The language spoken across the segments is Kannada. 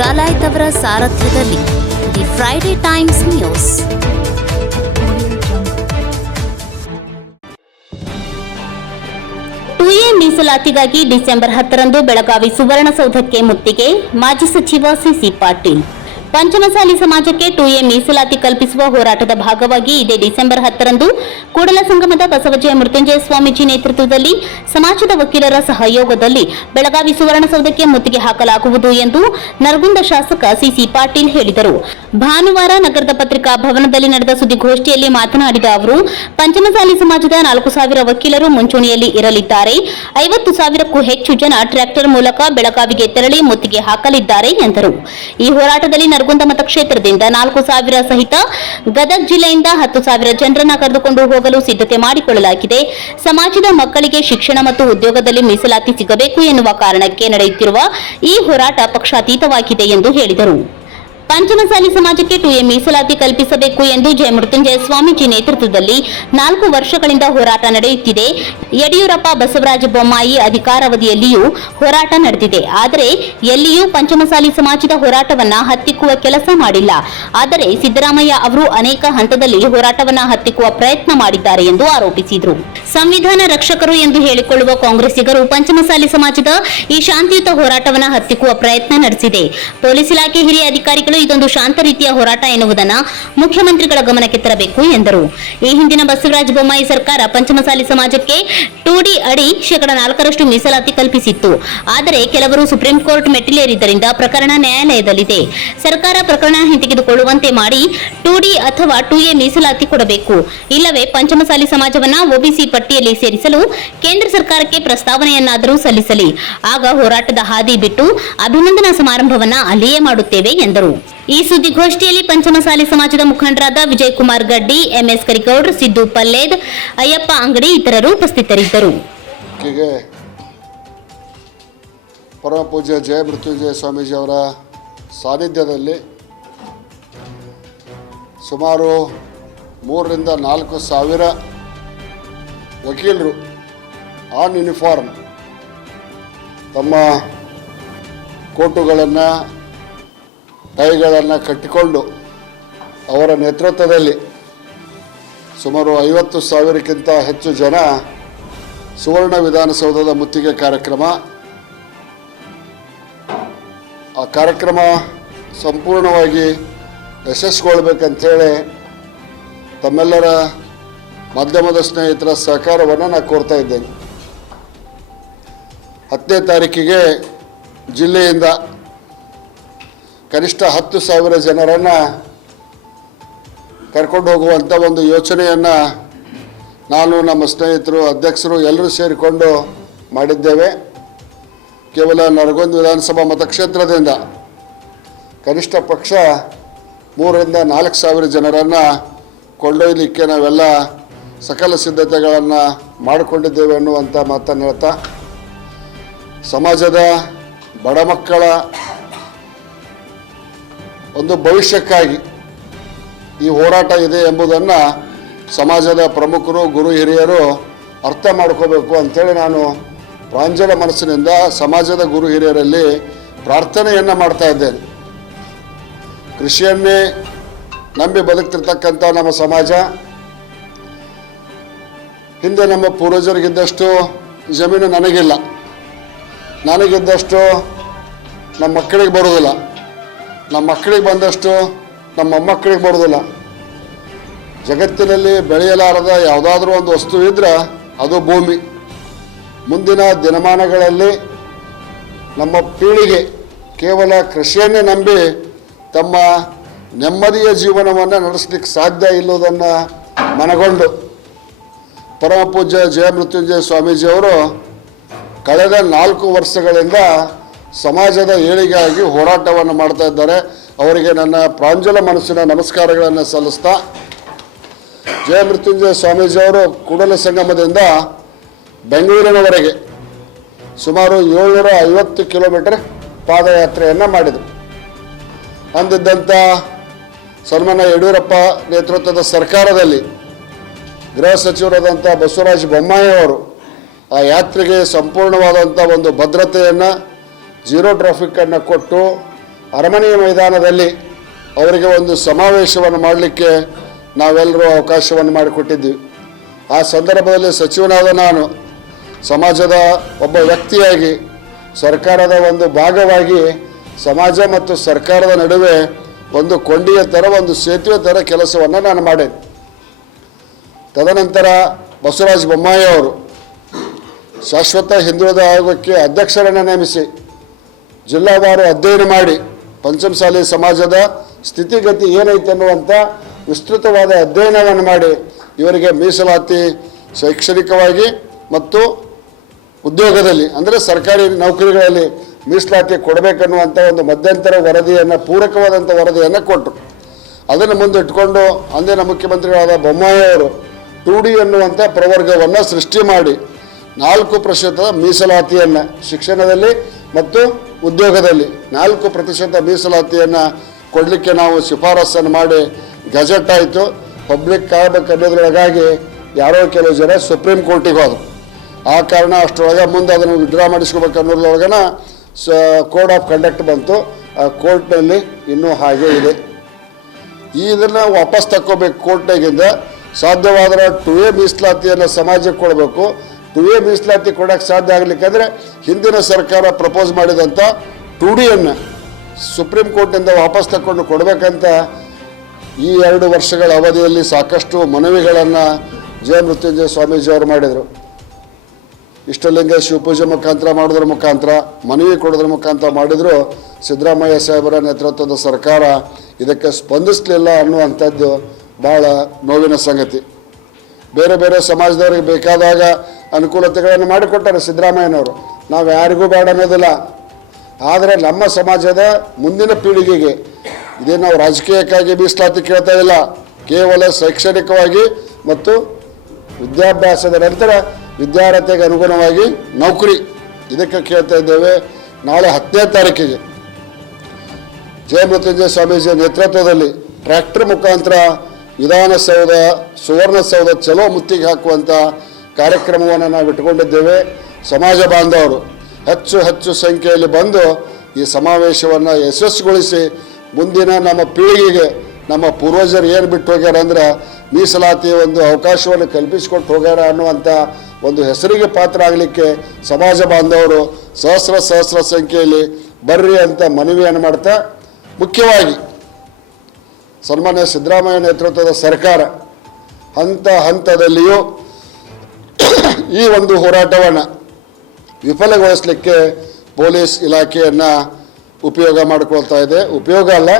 ಡಾಲಾಯ್ತ್ ಅವರ ಸಾರಥ್ಯದಲ್ಲಿ the Friday Times news. Two A ಮೀಸಲಾತಿಗಾಗಿ ಡಿಸೆಂಬರ್ 10ರಂದು ಬೆಳಗಾವಿ ಸುವರ್ಣಸೌಧಕ್ಕೆ ಮುತ್ತಿಗೆ. ಮಾಜಿ ಸಚಿವ ಸಿಸಿ ಪಾಟೀಲ್. ಪಂಚಮಸಾಲಿ ಸಮಾಜಕ್ಕೆ ಟೂಎ ಮೀಸಲಾತಿ ಕಲ್ಪಿಸುವ ಹೋರಾಟದ ಭಾಗವಾಗಿ ಇದೇ ಡಿಸೆಂಬರ್ 10ರಂದು ಕೂಡಲಸಂಗಮದ ಬಸವಜಯ ಮೃತ್ಯುಂಜಯ ಸ್ವಾಮೀಜಿ ನೇತೃತ್ವದಲ್ಲಿ ಸಮಾಜದ ವಕೀಲರ ಸಹಯೋಗದಲ್ಲಿ ಬೆಳಗಾವಿ ಸುವರ್ಣಸೌಧಕ್ಕೆ ಮುತ್ತಿಗೆ ಹಾಕಲಾಗುವುದು ಎಂದು ನರಗುಂದ ಶಾಸಕ ಸಿಸಿ ಪಾಟೀಲ್ ಹೇಳಿದರು. ಭಾನುವಾರ ನಗರದ ಪತ್ರಿಕಾ ಭವನದಲ್ಲಿ ನಡೆದ ಸುದ್ದಿಗೋಷ್ಠಿಯಲ್ಲಿ ಮಾತನಾಡಿದ ಅವರು, ಪಂಚಮಸಾಲಿ ಸಮಾಜದ 4,000 ವಕೀಲರು ಮುಂಚೂಣಿಯಲ್ಲಿ ಇರಲಿದ್ದಾರೆ. 50,000ಕ್ಕೂ ಹೆಚ್ಚು ಜನ ಟ್ರ್ಯಾಕ್ಟರ್ ಮೂಲಕ ಬೆಳಗಾವಿಗೆ ತೆರಳಿ ಮುತ್ತಿಗೆ ಹಾಕಲಿದ್ದಾರೆ ಎಂದರು. ಈ ಹೋರಾಟದಲ್ಲಿ ನರಗುಂದ ಮತಕ್ಷೇತ್ರದಿಂದ 4,000 ಸಹಿತ ಗದಗ ಜಿಲ್ಲೆಯಿಂದ 10,000 ಜನರನ್ನ ಕರೆದುಕೊಂಡು ಹೋಗಲು ಸಿದ್ಧತೆ ಮಾಡಿಕೊಳ್ಳಲಾಗಿದೆ. ಸಮಾಜದ ಮಕ್ಕಳಿಗೆ ಶಿಕ್ಷಣ ಮತ್ತು ಉದ್ಯೋಗದಲ್ಲಿ ಮೀಸಲಾತಿ ಸಿಗಬೇಕು ಎನ್ನುವ ಕಾರಣಕ್ಕೆ ನಡೆಯುತ್ತಿರುವ ಈ ಹೋರಾಟ ಪಕ್ಷಾತೀತವಾಗಿದೆ ಎಂದು ಹೇಳಿದರು. ಪಂಚಮಸಾಲಿ ಸಮಾಜಕ್ಕೆ ಟೂಎ ಮೀಸಲಾತಿ ಕಲ್ಪಿಸಬೇಕು ಎಂದು ಜಯಮೃತ್ಯುಂಜಯ ಸ್ವಾಮೀಜಿ ನೇತೃತ್ವದಲ್ಲಿ 4 ವರ್ಷಗಳಿಂದ ಹೋರಾಟ ನಡೆಯುತ್ತಿದೆ. ಯಡಿಯೂರಪ್ಪ, ಬಸವರಾಜ ಬೊಮ್ಮಾಯಿ ಅಧಿಕಾರಾವಧಿಯಲ್ಲಿಯೂ ಹೋರಾಟ ನಡೆದಿದೆ. ಆದರೆ ಎಲ್ಲಿಯೂ ಪಂಚಮಸಾಲಿ ಸಮಾಜದ ಹೋರಾಟವನ್ನ ಹತ್ತಿಕ್ಕುವ ಕೆಲಸ ಮಾಡಿಲ್ಲ. ಆದರೆ ಸಿದ್ದರಾಮಯ್ಯ ಅವರು ಅನೇಕ ಹಂತದಲ್ಲಿ ಹೋರಾಟವನ್ನ ಹತ್ತಿಕ್ಕುವ ಪ್ರಯತ್ನ ಮಾಡಿದ್ದಾರೆ ಎಂದು ಆರೋಪಿಸಿದರು. ಸಂವಿಧಾನ ರಕ್ಷಕರು ಎಂದು ಹೇಳಿಕೊಳ್ಳುವ ಕಾಂಗ್ರೆಸ್ಸಿಗರು ಪಂಚಮಸಾಲಿ ಸಮಾಜದ ಈ ಶಾಂತಿಯುತ ಹೋರಾಟವನ್ನ ಹತ್ತಿಕ್ಕುವ ಪ್ರಯತ್ನ ನಡೆಸಿದೆ. ಪೊಲೀಸ್ ಇಲಾಖೆ ಹಿರಿಯ ಅಧಿಕಾರಿಗಳು ಇದೊಂದು ಶಾಂತ ರೀತಿಯ ಹೋರಾಟ ಎನ್ನುವುದನ್ನು ಮುಖ್ಯಮಂತ್ರಿಗಳ ಗಮನಕ್ಕೆ ತರಬೇಕು ಎಂದರು. ಈ ಹಿಂದಿನ ಬಸವರಾಜ ಬೊಮ್ಮಾಯಿ ಸರ್ಕಾರ ಪಂಚಮಸಾಲಿ ಸಮಾಜಕ್ಕೆ 2D ಅಡಿ 4% ಮೀಸಲಾತಿ ಕಲ್ಪಿಸಿತ್ತು. ಆದರೆ ಕೆಲವರು ಸುಪ್ರೀಂ ಕೋರ್ಟ್ ಮೆಟ್ಟಿಲೇರಿದ್ದರಿಂದ ಪ್ರಕರಣ ನ್ಯಾಯಾಲಯದಲ್ಲಿದೆ. ಸರ್ಕಾರ ಪ್ರಕರಣ ಹಿಂತೆಗೆದುಕೊಳ್ಳುವಂತೆ ಮಾಡಿ 2D ಅಥವಾ 2A ಮೀಸಲಾತಿ ಕೊಡಬೇಕು. ಇಲ್ಲವೇ ಪಂಚಮಸಾಲಿ ಸಮಾಜವನ್ನ ಒಬಿಸಿ ಪಟ್ಟಿಯಲ್ಲಿ ಸೇರಿಸಲು ಕೇಂದ್ರ ಸರ್ಕಾರಕ್ಕೆ ಪ್ರಸ್ತಾವನೆಯನ್ನಾದರೂ ಸಲ್ಲಿಸಲಿ. ಆಗ ಹೋರಾಟದ ಹಾದಿ ಬಿಟ್ಟು ಅಭಿನಂದನಾ ಸಮಾರಂಭವನ್ನ ಅಲ್ಲಿಯೇ ಮಾಡುತ್ತೇವೆ ಎಂದರು. ಈ ಸುದ್ದಿಗೋಷ್ಠಿಯಲ್ಲಿ ಪಂಚಮಸಾಲಿ ಸಮಾಜದ ಮುಖಂಡರಾದ ವಿಜಯಕುಮಾರ್ ಗಡ್ಡಿ, ಎಂಎಸ್ ಕರಿಗೌಡ್ರು, ಸಿದ್ದು ಪಲ್ಲೇದ್, ಅಯ್ಯಪ್ಪ ಅಂಗಡಿ ಇತರರು ಉಪಸ್ಥಿತರಿದ್ದರು. ಪರಮ ಪೂಜ್ಯ ಜಯ ಮೃತ್ಯುಂಜಯ ಸ್ವಾಮೀಜಿ ಅವರ ಸಾನ್ನಿಧ್ಯದಲ್ಲಿ ಸುಮಾರು 3,000 ರಿಂದ 4,000 ವಕೀಲರು ಆನ್ ಯೂನಿಫಾರ್ಮ್ ತಮ್ಮ ಕೋಟುಗಳನ್ನು, ಟೈಗಳನ್ನು ಕಟ್ಟಿಕೊಂಡು ಅವರ ನೇತೃತ್ವದಲ್ಲಿ ಸುಮಾರು 50,000ಕ್ಕಿಂತ ಹೆಚ್ಚು ಜನ ಸುವರ್ಣ ವಿಧಾನಸೌಧದ ಮುತ್ತಿಗೆ ಕಾರ್ಯಕ್ರಮ. ಆ ಕಾರ್ಯಕ್ರಮ ಸಂಪೂರ್ಣವಾಗಿ ಯಶಸ್ಸುಗೊಳ್ಬೇಕಂತೇಳಿ ತಮ್ಮೆಲ್ಲರ ಮಾಧ್ಯಮದ ಸ್ನೇಹಿತರ ಸಹಕಾರವನ್ನು ನಾನು ಕೋರ್ತಾ ಇದ್ದೇನೆ. 10ನೇ ತಾರೀಕಿಗೆ ಜಿಲ್ಲೆಯಿಂದ ಕನಿಷ್ಠ 10,000 ಜನರನ್ನು ಕರ್ಕೊಂಡು ಹೋಗುವಂಥ ಒಂದು ಯೋಚನೆಯನ್ನು ನಾನು, ನಮ್ಮ ಸ್ನೇಹಿತರು, ಅಧ್ಯಕ್ಷರು ಎಲ್ಲರೂ ಸೇರಿಕೊಂಡು ಮಾಡಿದ್ದೇವೆ. ಕೇವಲ ನರಗುಂದ ವಿಧಾನಸಭಾ ಮತಕ್ಷೇತ್ರದಿಂದ ಕನಿಷ್ಠ ಪಕ್ಷ 3,000 ರಿಂದ 4,000 ಜನರನ್ನು ಕೊಂಡೊಯ್ಯಲಿಕ್ಕೆ ನಾವೆಲ್ಲ ಸಕಲ ಸಿದ್ಧತೆಗಳನ್ನು ಮಾಡಿಕೊಂಡಿದ್ದೇವೆ ಅನ್ನುವಂಥ ಮಾತನ್ನು ಹೇಳ್ತಾ, ಸಮಾಜದ ಬಡ ಮಕ್ಕಳ ಒಂದು ಭವಿಷ್ಯಕ್ಕಾಗಿ ಈ ಹೋರಾಟ ಇದೆ ಎಂಬುದನ್ನು ಸಮಾಜದ ಪ್ರಮುಖರು, ಗುರು ಹಿರಿಯರು ಅರ್ಥ ಮಾಡ್ಕೋಬೇಕು ಅಂಥೇಳಿ ನಾನು ಪ್ರಾಂಜಲ ಮನಸ್ಸಿನಿಂದ ಸಮಾಜದ ಗುರು ಹಿರಿಯರಲ್ಲಿ ಪ್ರಾರ್ಥನೆಯನ್ನು ಮಾಡ್ತಾ ಇದ್ದೇನೆ. ಕೃಷಿಯನ್ನೇ ನಂಬಿ ಬದುಕ್ತಿರ್ತಕ್ಕಂಥ ನಮ್ಮ ಸಮಾಜ, ಹಿಂದೆ ನಮ್ಮ ಪೂರ್ವಜರಿಗಿದ್ದಷ್ಟು ಜಮೀನು ನನಗಿಲ್ಲ, ನನಗಿದ್ದಷ್ಟು ನಮ್ಮ ಮಕ್ಕಳಿಗೆ ಬರೋದಿಲ್ಲ, ನಮ್ಮ ಮಕ್ಕಳಿಗೆ ಬಂದಷ್ಟು ನಮ್ಮ ಮೊಮ್ಮಕ್ಕಳಿಗೆ ಬರೋದಿಲ್ಲ. ಜಗತ್ತಿನಲ್ಲಿ ಬೆಳೆಯಲಾರದ ಯಾವುದಾದ್ರೂ ಒಂದು ವಸ್ತು ಇದ್ರೆ ಅದು ಭೂಮಿ. ಮುಂದಿನ ದಿನಮಾನಗಳಲ್ಲಿ ನಮ್ಮ ಪೀಳಿಗೆ ಕೇವಲ ಕೃಷಿಯನ್ನೇ ನಂಬಿ ತಮ್ಮ ನೆಮ್ಮದಿಯ ಜೀವನವನ್ನು ನಡೆಸಲಿಕ್ಕೆ ಸಾಧ್ಯ ಇಲ್ಲೋದನ್ನು ಮನಗೊಂಡು ಪರಮ ಪೂಜ್ಯ ಜಯ ಮೃತ್ಯುಂಜಯ ಸ್ವಾಮೀಜಿಯವರು ಕಳೆದ 4 ವರ್ಷಗಳಿಂದ ಸಮಾಜದ ಏಳಿಗೆಯಾಗಿ ಹೋರಾಟವನ್ನು ಮಾಡ್ತಾ ಇದ್ದಾರೆ. ಅವರಿಗೆ ನನ್ನ ಪ್ರಾಂಜಲ ಮನಸ್ಸಿನ ನಮಸ್ಕಾರಗಳನ್ನು ಸಲ್ಲಿಸ್ತಾ, ಜಯ ಮೃತ್ಯುಂಜಯ ಸ್ವಾಮೀಜಿಯವರು ಕೂಡಲಸಂಗಮದಿಂದ ಬೆಂಗಳೂರಿನವರೆಗೆ ಸುಮಾರು 750 ಕಿಲೋಮೀಟರ್ ಪಾದಯಾತ್ರೆಯನ್ನು ಮಾಡಿದರು. ಅಂದಿದ್ದಂಥ ಸನ್ಮಾನ್ಯ ಯಡಿಯೂರಪ್ಪ ನೇತೃತ್ವದ ಸರ್ಕಾರದಲ್ಲಿ ಗೃಹ ಸಚಿವರಾದಂಥ ಬಸವರಾಜ ಬೊಮ್ಮಾಯಿ ಅವರು ಆ ಯಾತ್ರೆಗೆ ಸಂಪೂರ್ಣವಾದಂಥ ಒಂದು ಭದ್ರತೆಯನ್ನು, 0 ಟ್ರಾಫಿಕ್ಕನ್ನು ಕೊಟ್ಟು ಅರಮನೆಯ ಮೈದಾನದಲ್ಲಿ ಅವರಿಗೆ ಒಂದು ಸಮಾವೇಶವನ್ನು ಮಾಡಲಿಕ್ಕೆ ನಾವೆಲ್ಲರೂ ಅವಕಾಶವನ್ನು ಮಾಡಿಕೊಟ್ಟಿದ್ದೀವಿ. ಆ ಸಂದರ್ಭದಲ್ಲಿ ಸಚಿವನಾದ ನಾನು ಸಮಾಜದ ಒಬ್ಬ ವ್ಯಕ್ತಿಯಾಗಿ ಸರ್ಕಾರದ ಒಂದು ಭಾಗವಾಗಿ ಸಮಾಜ ಮತ್ತು ಸರ್ಕಾರದ ನಡುವೆ ಒಂದು ಕೊಂಡಿಯ ಥರ, ಒಂದು ಸೇತುವೆ ಥರ ಕೆಲಸವನ್ನು ನಾನು ಮಾಡೇನೆ. ತದನಂತರ ಬಸವರಾಜ ಬೊಮ್ಮಾಯಿ ಅವರು ಶಾಶ್ವತ ಹಿಂದುಳಿದ ಆಯೋಗಕ್ಕೆ ಅಧ್ಯಕ್ಷರನ್ನು ನೇಮಿಸಿ ಜಿಲ್ಲಾವಾರು ಅಧ್ಯಯನ ಮಾಡಿ ಪಂಚಮಸಾಲಿ ಸಮಾಜದ ಸ್ಥಿತಿಗತಿ ಏನೈತೆ ಅನ್ನುವಂಥ ವಿಸ್ತೃತವಾದ ಅಧ್ಯಯನವನ್ನು ಮಾಡಿ ಇವರಿಗೆ ಮೀಸಲಾತಿ ಶೈಕ್ಷಣಿಕವಾಗಿ ಮತ್ತು ಉದ್ಯೋಗದಲ್ಲಿ ಅಂದರೆ ಸರ್ಕಾರಿ ನೌಕರಿಗಳಲ್ಲಿ ಮೀಸಲಾತಿ ಕೊಡಬೇಕನ್ನುವಂಥ ಒಂದು ಮಧ್ಯಂತರ ವರದಿಯನ್ನು, ಪೂರಕವಾದಂಥ ವರದಿಯನ್ನು ಕೊಟ್ಟರು. ಅದನ್ನು ಮುಂದೆ ಇಟ್ಕೊಂಡು ಅಂದಿನ ಮುಖ್ಯಮಂತ್ರಿಗಳಾದ ಬೊಮ್ಮಾಯಿ ಅವರು 2D ಅನ್ನುವಂಥ ಪ್ರವರ್ಗವನ್ನು ಸೃಷ್ಟಿ ಮಾಡಿ 4% ಮೀಸಲಾತಿಯನ್ನು ಶಿಕ್ಷಣದಲ್ಲಿ ಮತ್ತು ಉದ್ಯೋಗದಲ್ಲಿ 4% ಮೀಸಲಾತಿಯನ್ನು ಕೊಡಲಿಕ್ಕೆ ನಾವು ಶಿಫಾರಸನ್ನು ಮಾಡಿ ಗೆಜೆಟ್ ಆಯಿತು. ಪಬ್ಲಿಕ್ ಆಗಬೇಕು ಅನ್ನೋದ್ರೊಳಗಾಗಿ ಯಾರೋ ಕೆಲವು ಜನ ಸುಪ್ರೀಂ ಕೋರ್ಟಿಗೆ ಹೋದರು. ಆ ಕಾರಣ ಅಷ್ಟರೊಳಗೆ ಮುಂದೆ ಅದನ್ನು ವಿಡ್ರಾ ಮಾಡಿಸ್ಕೋಬೇಕು ಅನ್ನೋದ್ರೊಳಗನ ಕೋಡ್ ಆಫ್ ಕಂಡಕ್ಟ್ ಬಂತು. ಆ ಕೋರ್ಟ್ನಲ್ಲಿ ಇನ್ನೂ ಹಾಗೆ ಇದೆ. ಇದನ್ನು ವಾಪಸ್ ತಕ್ಕೋಬೇಕು ಕೋರ್ಟ್ನಾಗಿಂದ. ಸಾಧ್ಯವಾದರೆ 2A ಮೀಸಲಾತಿಯನ್ನು ಸಮಾಜಕ್ಕೆ ಕೊಡಬೇಕು. 2A ಮೀಸಲಾತಿ ಕೊಡೋಕ್ಕೆ ಸಾಧ್ಯ ಆಗಲಿಕ್ಕಾದರೆ ಹಿಂದಿನ ಸರ್ಕಾರ ಪ್ರಪೋಸ್ ಮಾಡಿದಂಥ 2Dಯನ್ನು ಸುಪ್ರೀಂ ಕೋರ್ಟಿಂದ ವಾಪಸ್ ತಗೊಂಡು ಕೊಡಬೇಕಂತ ಈ 2 ವರ್ಷಗಳ ಅವಧಿಯಲ್ಲಿ ಸಾಕಷ್ಟು ಮನವಿಗಳನ್ನು ಜಯ ಮೃತ್ಯುಂಜಯ ಸ್ವಾಮೀಜಿಯವರು ಮಾಡಿದರು. ಇಷ್ಟಲಿಂಗ ಶಿವಪೂಜೆ ಮುಖಾಂತರ ಮಾಡೋದ್ರ ಮುಖಾಂತರ, ಮನವಿ ಕೊಡೋದ್ರ ಮುಖಾಂತರ ಮಾಡಿದ್ರು. ಸಿದ್ದರಾಮಯ್ಯ ಸಾಹೇಬರ ನೇತೃತ್ವದ ಸರ್ಕಾರ ಇದಕ್ಕೆ ಸ್ಪಂದಿಸಲಿಲ್ಲ ಅನ್ನುವಂಥದ್ದು ಭಾಳ ನೋವಿನ ಸಂಗತಿ. ಬೇರೆ ಬೇರೆ ಸಮಾಜದವ್ರಿಗೆ ಬೇಕಾದಾಗ ಅನುಕೂಲತೆಗಳನ್ನು ಮಾಡಿಕೊಟ್ಟಾರೆ ಸಿದ್ದರಾಮಯ್ಯನವರು. ನಾವು ಯಾರಿಗೂ ಬೇಡ ಅನ್ನೋದಿಲ್ಲ. ಆದರೆ ನಮ್ಮ ಸಮಾಜದ ಮುಂದಿನ ಪೀಳಿಗೆಗೆ ಇದೇ ನಾವು ರಾಜಕೀಯಕ್ಕಾಗಿ ಮೀಸಲಾತಿ ಕೇಳ್ತಾ ಇಲ್ಲ, ಕೇವಲ ಶೈಕ್ಷಣಿಕವಾಗಿ ಮತ್ತು ವಿದ್ಯಾಭ್ಯಾಸದ ನಂತರ ವಿದ್ಯಾರ್ಹತೆಗೆ ಅನುಗುಣವಾಗಿ ನೌಕರಿ ಇದಕ್ಕೆ ಕೇಳ್ತಾ ಇದ್ದೇವೆ. ನಾಳೆ 10ನೇ ತಾರೀಕಿಗೆ ಜಯ ಮೃತ್ಯುಂಜಯ ಸ್ವಾಮೀಜಿಯ ನೇತೃತ್ವದಲ್ಲಿ ಟ್ರ್ಯಾಕ್ಟರ್ ಮುಖಾಂತರ ವಿಧಾನಸೌಧ, ಸುವರ್ಣಸೌಧ ಚಲೋ ಮುತ್ತಿಗೆ ಹಾಕುವಂಥ ಕಾರ್ಯಕ್ರಮವನ್ನು ನಾವು ಇಟ್ಕೊಂಡಿದ್ದೇವೆ. ಸಮಾಜ ಬಾಂಧವರು ಹೆಚ್ಚು ಸಂಖ್ಯೆಯಲ್ಲಿ ಬಂದು ಈ ಸಮಾವೇಶವನ್ನು ಯಶಸ್ವಿಗೊಳಿಸಿ ಮುಂದಿನ ನಮ್ಮ ಪೀಳಿಗೆಗೆ ನಮ್ಮ ಪೂರ್ವಜರು ಏನು ಬಿಟ್ಟು ಹೋಗ್ಯಾರ ಅಂದ್ರೆ ಮೀಸಲಾತಿಯ ಒಂದು ಅವಕಾಶವನ್ನು ಕಲ್ಪಿಸಿಕೊಟ್ಟು ಹೋಗ್ಯಾರ ಅನ್ನುವಂಥ ಒಂದು ಹೆಸರಿಗೆ ಪಾತ್ರ ಆಗಲಿಕ್ಕೆ ಸಮಾಜ ಬಾಂಧವರು ಸಹಸ್ರ ಸಂಖ್ಯೆಯಲ್ಲಿ ಬರ್ರಿ ಅಂತ ಮನವಿಯನ್ನು ಮಾಡ್ತಾ, ಮುಖ್ಯವಾಗಿ ಸನ್ಮಾನ್ಯ ಸಿದ್ದರಾಮಯ್ಯ ನೇತೃತ್ವದ ಸರ್ಕಾರ ಹಂತದಲ್ಲಿಯೂ ಈ ಒಂದು ಹೋರಾಟವನ್ನು ವಿಫಲಗೊಳಿಸಲಿಕ್ಕೆ ಪೊಲೀಸ್ ಇಲಾಖೆಯನ್ನು ಉಪಯೋಗ ಮಾಡಿಕೊಳ್ತಾ ಇದೆ. ಉಪಯೋಗ ಅಲ್ಲ,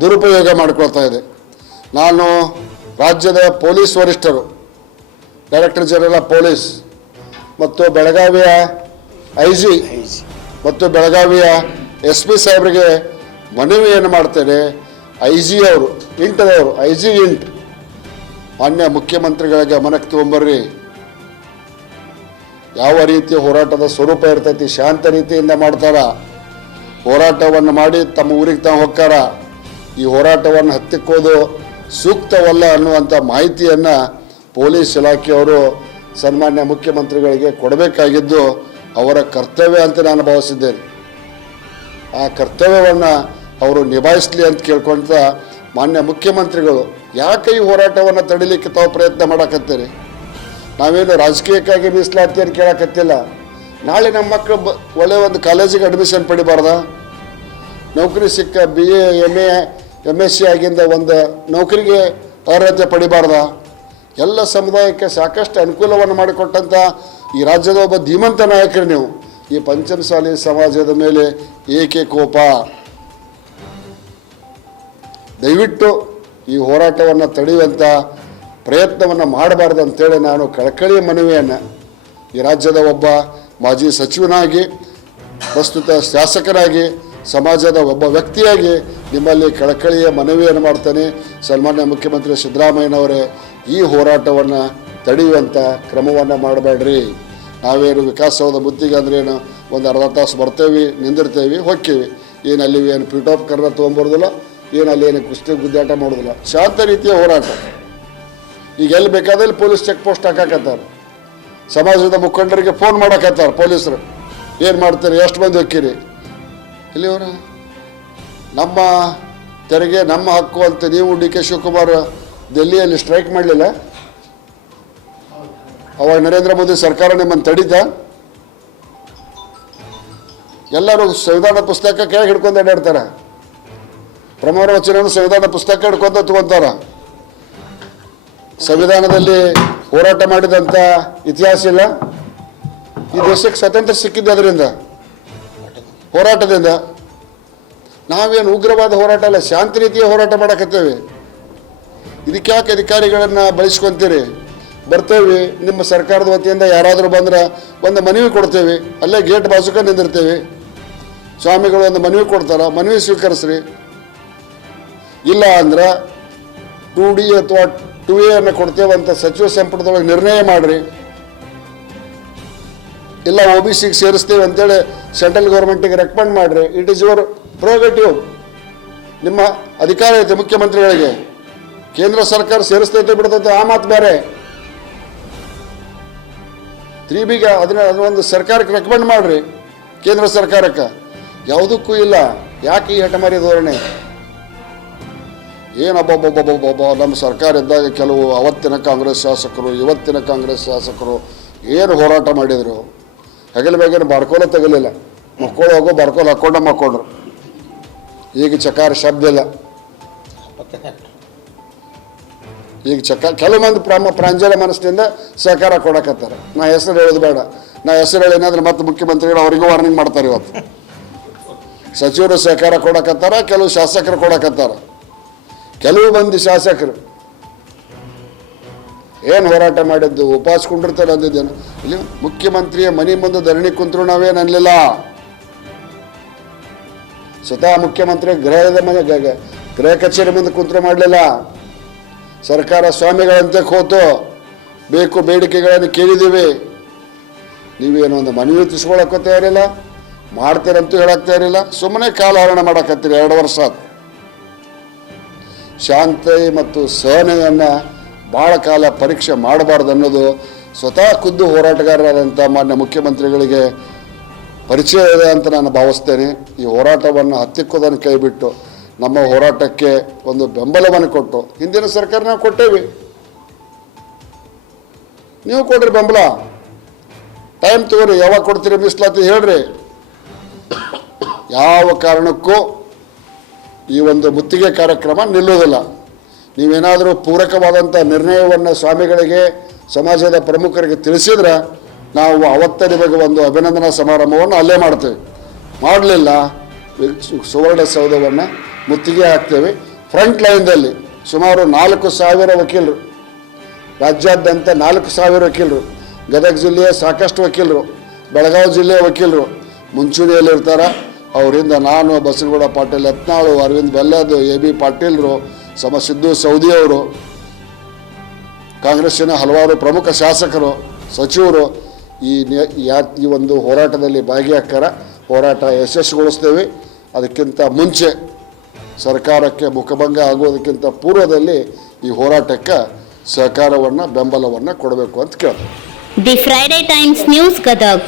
ದುರುಪಯೋಗ ಮಾಡಿಕೊಳ್ತಾ ಇದೆ. ನಾನು ರಾಜ್ಯದ ಪೊಲೀಸ್ ವರಿಷ್ಠರು, ಡೈರೆಕ್ಟರ್ ಜನರಲ್ ಆಫ್ ಪೊಲೀಸ್ ಮತ್ತು ಬೆಳಗಾವಿಯ IG ಮತ್ತು ಬೆಳಗಾವಿಯ SP ಸಾಹೇಬರಿಗೆ ಮನವಿಯನ್ನು ಮಾಡ್ತೇನೆ. IG ಅವರು ಇಂಟದವರು, IG ಇಂಟ್ ಮಾನ್ಯ ಮುಖ್ಯಮಂತ್ರಿಗಳ ಗಮನಕ್ಕೆ ತೊಗೊಂಬರ್ರಿ. ಯಾವ ರೀತಿ ಹೋರಾಟದ ಸ್ವರೂಪ ಇರ್ತೈತಿ, ಶಾಂತ ರೀತಿಯಿಂದ ಮಾಡ್ತಾರ, ಹೋರಾಟವನ್ನು ಮಾಡಿ ತಮ್ಮ ಊರಿಗೆ ತಾವು ಹೋಗ್ತಾರ. ಈ ಹೋರಾಟವನ್ನು ಹತ್ತಿಕ್ಕೋದು ಸೂಕ್ತವಲ್ಲ ಅನ್ನುವಂಥ ಮಾಹಿತಿಯನ್ನು ಪೊಲೀಸ್ ಇಲಾಖೆಯವರು ಸನ್ಮಾನ್ಯ ಮುಖ್ಯಮಂತ್ರಿಗಳಿಗೆ ಕೊಡಬೇಕಾಗಿದ್ದು ಅವರ ಕರ್ತವ್ಯ ಅಂತ ನಾನು ಭಾವಿಸಿದ್ದೇನೆ. ಆ ಕರ್ತವ್ಯವನ್ನು ಅವರು ನಿಭಾಯಿಸಲಿ ಅಂತ ಕೇಳ್ಕೊಂತ ಮಾನ್ಯ ಮುಖ್ಯಮಂತ್ರಿಗಳು ಯಾಕೆ ಈ ಹೋರಾಟವನ್ನು ತಡಿಲಿಕ್ಕೆ ತಾವು ಪ್ರಯತ್ನ ಮಾಡಕತ್ತೀರಿ? ನಾವೇನು ರಾಜಕೀಯಕ್ಕಾಗಿ ಮೀಸಲಾತಿಯನ್ನು ಕೇಳಕತ್ತಿಲ್ಲ. ನಾಳೆ ನಮ್ಮ ಮಕ್ಕಳು ಒಳ್ಳೆಯ ಒಂದು ಕಾಲೇಜಿಗೆ ಅಡ್ಮಿಷನ್ ಪಡಿಬಾರ್ದ? ನೌಕರಿ ಸಿಕ್ಕ BA MA MSc ಆಗಿಂದ ಒಂದು ನೌಕರಿಗೆ ಅರ್ಹತೆ ಪಡಿಬಾರ್ದ? ಎಲ್ಲ ಸಮುದಾಯಕ್ಕೆ ಸಾಕಷ್ಟು ಅನುಕೂಲವನ್ನು ಮಾಡಿಕೊಟ್ಟಂಥ ಈ ರಾಜ್ಯದ ಒಬ್ಬ ಧೀಮಂತ ನಾಯಕರು ನೀವು. ಈ ಪಂಚಮಸಾಲಿ ಸಮಾಜದ ಮೇಲೆ ಏಕೆ ಕೋಪ? ದಯವಿಟ್ಟು ಈ ಹೋರಾಟವನ್ನು ತಡೆಯುವಂಥ ಪ್ರಯತ್ನವನ್ನು ಮಾಡಬಾರ್ದು ಅಂತೇಳಿ ನಾನು ಕಳಕಳಿಯ ಮನವಿಯನ್ನು ಈ ರಾಜ್ಯದ ಒಬ್ಬ ಮಾಜಿ ಸಚಿವನಾಗಿ, ಪ್ರಸ್ತುತ ಶಾಸಕನಾಗಿ, ಸಮಾಜದ ಒಬ್ಬ ವ್ಯಕ್ತಿಯಾಗಿ ನಿಮ್ಮಲ್ಲಿ ಕಳಕಳಿಯ ಮನವಿಯನ್ನು ಮಾಡ್ತೇನೆ. ಸನ್ಮಾನ್ಯ ಮುಖ್ಯಮಂತ್ರಿ ಸಿದ್ದರಾಮಯ್ಯನವರೇ, ಈ ಹೋರಾಟವನ್ನು ತಡೆಯುವಂಥ ಕ್ರಮವನ್ನು ಮಾಡಬೇಡ್ರಿ. ನಾವೇನು ವಿಕಾಸಸೌಧ ಮುತ್ತಿಗೆ ಅಂದ್ರೇನು ಒಂದು ಅರ್ಧ ತಾಸು ಬರ್ತೇವೆ, ನಿಂದಿರ್ತೇವೆ, ಹೊಕ್ಕೇವಿ. ಏನು ಅಲ್ಲಿ ಏನು ಪಿಟಾಪ್ ಕರ್ರ ತೊಗೊಂಬರೋದಿಲ್ಲ, ಏನು ಅಲ್ಲಿ ಏನು ಕುಸ್ತಿ ಗುದ್ದಾಟ ಮಾಡೋದಿಲ್ಲ. ಶಾಂತ ರೀತಿಯ ಹೋರಾಟ. ಈಗ ಎಲ್ಲಿ ಬೇಕಾದಲ್ಲಿ ಪೊಲೀಸ್ ಚೆಕ್ ಪೋಸ್ಟ್ ಹಾಕಾಕತ್ತಾರೆ. ಸಮಾಜದ ಮುಖಂಡರಿಗೆ ಫೋನ್ ಮಾಡಕತ್ತಾರೆ ಪೊಲೀಸರು. ಏನು ಮಾಡ್ತಾರೆ, ಎಷ್ಟು ಮಂದಿ ಹೊಕ್ಕೀರಿ? ಇಲ್ಲಿ ಅವರ ನಮ್ಮ ತೆರಿಗೆ ನಮ್ಮ ಹಕ್ಕು ಅಂತ ನೀವು ಡಿ ಕೆ ಶಿವಕುಮಾರ್ ದೆಹಲಿಯಲ್ಲಿ ಸ್ಟ್ರೈಕ್ ಮಾಡಲಿಲ್ಲ? ಅವಾಗ ನರೇಂದ್ರ ಮೋದಿ ಸರ್ಕಾರ ನಿಮ್ಮನ್ನು ತಡೀತಾ? ಎಲ್ಲರೂ ಸಂವಿಧಾನ ಪುಸ್ತಕ ಕೆಳಗೆ ಹಿಡ್ಕೊಂಡು ಅಡ್ಡಾಡ್ತಾರೆ, ಪ್ರಮಾಣ ವಚನ ಸಂವಿಧಾನ ಪುಸ್ತಕ ಹಿಡ್ಕೊಂಡು ತಗೊಂತಾರ. ಸಂವಿಧಾನದಲ್ಲಿ ಹೋರಾಟ ಮಾಡಿದಂಥ ಇತಿಹಾಸ ಇಲ್ಲ. ಈ ದೇಶಕ್ಕೆ ಸ್ವಾತಂತ್ರ್ಯ ಸಿಕ್ಕಿದ್ದು ಅದರಿಂದ, ಹೋರಾಟದಿಂದ. ನಾವೇನು ಉಗ್ರವಾದ ಹೋರಾಟ ಅಲ್ಲ, ಶಾಂತಿ ರೀತಿಯ ಹೋರಾಟ ಮಾಡಕತ್ತೇವೆ. ಇದಕ್ಕೆ ಯಾಕೆ ಅಧಿಕಾರಿಗಳನ್ನು ಬಳಸ್ಕೊಂತೀರಿ? ಬರ್ತೇವೆ, ನಿಮ್ಮ ಸರ್ಕಾರದ ವತಿಯಿಂದ ಯಾರಾದರೂ ಬಂದ್ರೆ ಒಂದು ಮನವಿ ಕೊಡ್ತೇವೆ, ಅಲ್ಲೇ ಗೇಟ್ ಬಾಜುಕ ನಿಂದಿರ್ತೇವೆ. ಸ್ವಾಮಿಗಳು ಒಂದು ಮನವಿ ಕೊಡ್ತಾರ, ಮನವಿ ಸ್ವೀಕರಿಸ್ರಿ. ಇಲ್ಲ ಅಂದ್ರೆ 2D ಅಥವಾ 2A ಅನ್ನು ಕೊಡ್ತೇವಂತ ಸಚಿವ ಸಂಪುಟದೊಳಗೆ ನಿರ್ಣಯ ಮಾಡಿರಿ. ಇಲ್ಲ OBCಗೆ ಸೇರಿಸ್ತೇವೆ ಅಂತೇಳಿ ಸೆಂಟ್ರಲ್ ಗೌರ್ಮೆಂಟಿಗೆ ರೆಕಮೆಂಡ್ ಮಾಡಿರಿ. ಇಟ್ ಈಸ್ ಯುವರ್ ಪ್ರೋಗೇಟಿವ್, ನಿಮ್ಮ ಅಧಿಕಾರ ಐತೆ ಮುಖ್ಯಮಂತ್ರಿಗಳಿಗೆ. ಕೇಂದ್ರ ಸರ್ಕಾರ ಸೇರಿಸ್ತೈತೆ ಬಿಡ್ತೈತೆ ಆ ಮಾತು ಬೇರೆ. 3Bಗೆ ಅದನ್ನೊಂದು ಸರ್ಕಾರಕ್ಕೆ ರೆಕಮೆಂಡ್ ಮಾಡಿರಿ, ಕೇಂದ್ರ ಸರ್ಕಾರಕ್ಕೆ. ಯಾವುದಕ್ಕೂ ಇಲ್ಲ. ಯಾಕೆ ಈ ಹಠಮಾರಿ ಧೋರಣೆ? ಏನಬ್ಬಬ್ಬಬ್ಬಬ್ಬಬ್ಬ, ನಮ್ಮ ಸರ್ಕಾರ ಇದ್ದಾಗ ಕೆಲವು ಅವತ್ತಿನ ಕಾಂಗ್ರೆಸ್ ಶಾಸಕರು, ಇವತ್ತಿನ ಕಾಂಗ್ರೆಸ್ ಶಾಸಕರು ಏನು ಹೋರಾಟ ಮಾಡಿದರು. ಹೆಗಲ ಬೇಗೇನು ಬಾರ್ಕೋಲ ತೆಗಲಿಲ್ಲ, ಮಕ್ಕಳು ಹೋಗೋ ಬಾರ್ಕೋಲ್ ಹಾಕ್ಕೊಂಡು ಮಕ್ಕೊಂಡ್ರು. ಈಗ ಚಕಾರ ಶಬ್ದ ಇಲ್ಲ. ಈಗ ಕೆಲವು ಮಂದಿ ಪ್ರಾಂಜಲ ಮನಸ್ಸಿನಿಂದ ಸಹಕಾರ ಕೊಡಕತ್ತಾರ. ನಾ ಹೆಸರು ಹೇಳೋದು ಬೇಡ, ನಾ ಹೆಸರು ಹೇಳಿನಾದ್ರೆ ಮತ್ತೆ ಮುಖ್ಯಮಂತ್ರಿಗಳು ಅವರಿಗೂ ವಾರ್ನಿಂಗ್ ಮಾಡ್ತಾರೆ. ಇವತ್ತು ಸಚಿವರು ಸಹಕಾರ ಕೊಡಕತ್ತಾರ, ಕೆಲವು ಶಾಸಕರು ಕೊಡಕತ್ತಾರ. ಕೆಲವು ಮಂದಿ ಶಾಸಕರು ಏನು ಹೋರಾಟ ಮಾಡಿದ್ದು, ಉಪವಾಸ ಕೊಂಡಿರ್ತಾರೆ ಅಂದಿದ್ದೇನು. ಇಲ್ಲಿ ಮುಖ್ಯಮಂತ್ರಿಯ ಮನೆ ಮುಂದೆ ಧರಣಿ ಕುಂತರು ನಾವೇನು ಅನ್ನಲಿಲ್ಲ. ಸ್ವತಃ ಮುಖ್ಯಮಂತ್ರಿ ಗೃಹ ಕಚೇರಿ ಮುಂದೆ ಕುಂತರು ಮಾಡಲಿಲ್ಲ. ಸರ್ಕಾರ ಸ್ವಾಮಿಗಳಂತೆ ಹೋತು ಬೇಕು ಬೇಡಿಕೆಗಳನ್ನು ಕೇಳಿದ್ದೀವಿ. ನೀವೇನು ಒಂದು ಮನವಿ ತಿಸ್ಕೊಳಕ್ಕೂ ತಯಾರಿಲ್ಲ, ಮಾಡ್ತೀರಂತೂ ಹೇಳಕ್ ತಯಾರಿಲ್ಲ. ಸುಮ್ಮನೆ ಕಾಲಹರಣ ಮಾಡಕತ್ತೀರಿ. 2 ವರ್ಷ ಆಯ್ತು. ಶಾಂತಿ ಮತ್ತು ಸಹನೆಯನ್ನು ಭಾಳ ಕಾಲ ಪರೀಕ್ಷೆ ಮಾಡಬಾರ್ದು ಅನ್ನೋದು ಸ್ವತಃ ಖುದ್ದು ಹೋರಾಟಗಾರರಾದಂಥ ಮಾನ್ಯ ಮುಖ್ಯಮಂತ್ರಿಗಳಿಗೆ ಪರಿಚಯ ಇದೆ ಅಂತ ನಾನು ಭಾವಿಸ್ತೇನೆ. ಈ ಹೋರಾಟವನ್ನು ಹತ್ತಿಕ್ಕೋದನ್ನು ಕೈಬಿಟ್ಟು ನಮ್ಮ ಹೋರಾಟಕ್ಕೆ ಒಂದು ಬೆಂಬಲವನ್ನು ಕೊಟ್ಟು, ಹಿಂದಿನ ಸರ್ಕಾರ ನಾವು ಕೊಟ್ಟೇವಿ, ನೀವು ಕೊಡ್ರಿ ಬೆಂಬಲ. ಟೈಮ್ ತಗೋರಿ, ಯಾವಾಗ ಕೊಡ್ತೀರಿ ಮೀಸಲಾತಿ ಹೇಳ್ರಿ. ಯಾವ ಕಾರಣಕ್ಕೂ ಈ ಒಂದು ಮುತ್ತಿಗೆ ಕಾರ್ಯಕ್ರಮ ನಿಲ್ಲುವುದಿಲ್ಲ. ನೀವೇನಾದರೂ ಪೂರಕವಾದಂಥ ನಿರ್ಣಯವನ್ನು ಸ್ವಾಮಿಗಳಿಗೆ, ಸಮಾಜದ ಪ್ರಮುಖರಿಗೆ ತಿಳಿಸಿದ್ರೆ ನಾವು ಅವತ್ತೇ ನಿಮಗೆ ಒಂದು ಅಭಿನಂದನಾ ಸಮಾರಂಭವನ್ನು ಅಲ್ಲೇ ಮಾಡ್ತೇವೆ. ಮಾಡಲಿಲ್ಲ, ಸುವರ್ಣಸೌಧವನ್ನು ಮುತ್ತಿಗೆ ಹಾಕ್ತೇವೆ. ಫ್ರಂಟ್ ಲೈನ್ದಲ್ಲಿ ಸುಮಾರು 4,000 ವಕೀಲರು, ರಾಜ್ಯಾದ್ಯಂತ 4,000 ವಕೀಲರು, ಗದಗ ಜಿಲ್ಲೆಯ ಸಾಕಷ್ಟು ವಕೀಲರು, ಬೆಳಗಾವಿ ಜಿಲ್ಲೆಯ ವಕೀಲರು ಮುಂಚೂಣಿಯಲ್ಲಿರ್ತಾರೆ. ಅವರಿಂದ ನಾನು, ಬಸನಗೌಡ ಪಾಟೀಲ್ ಯತ್ನಾಳು, ಅರವಿಂದ್ ಬೆಲ್ಲದು, AB ಪಾಟೀಲ್ರು, ಸಿದ್ದು ಸೌದಿಯವರು, ಕಾಂಗ್ರೆಸ್ಸಿನ ಹಲವಾರು ಪ್ರಮುಖ ಶಾಸಕರು, ಸಚಿವರು ಈ ಒಂದು ಹೋರಾಟದಲ್ಲಿ ಭಾಗಿಯಾಗ್ತಾರೆ. ಹೋರಾಟ ಯಶಸ್ವಿಗೊಳಿಸ್ತೇವೆ. ಅದಕ್ಕಿಂತ ಮುಂಚೆ ಸರ್ಕಾರಕ್ಕೆ ಮುಖಭಂಗ ಆಗುವುದಕ್ಕಿಂತ ಪೂರ್ವದಲ್ಲಿ ಈ ಹೋರಾಟಕ್ಕೆ ಸಹಕಾರವನ್ನು, ಬೆಂಬಲವನ್ನು ಕೊಡಬೇಕು ಅಂತ ಕೇಳ್ತಾರೆ. The Friday times news Gadag.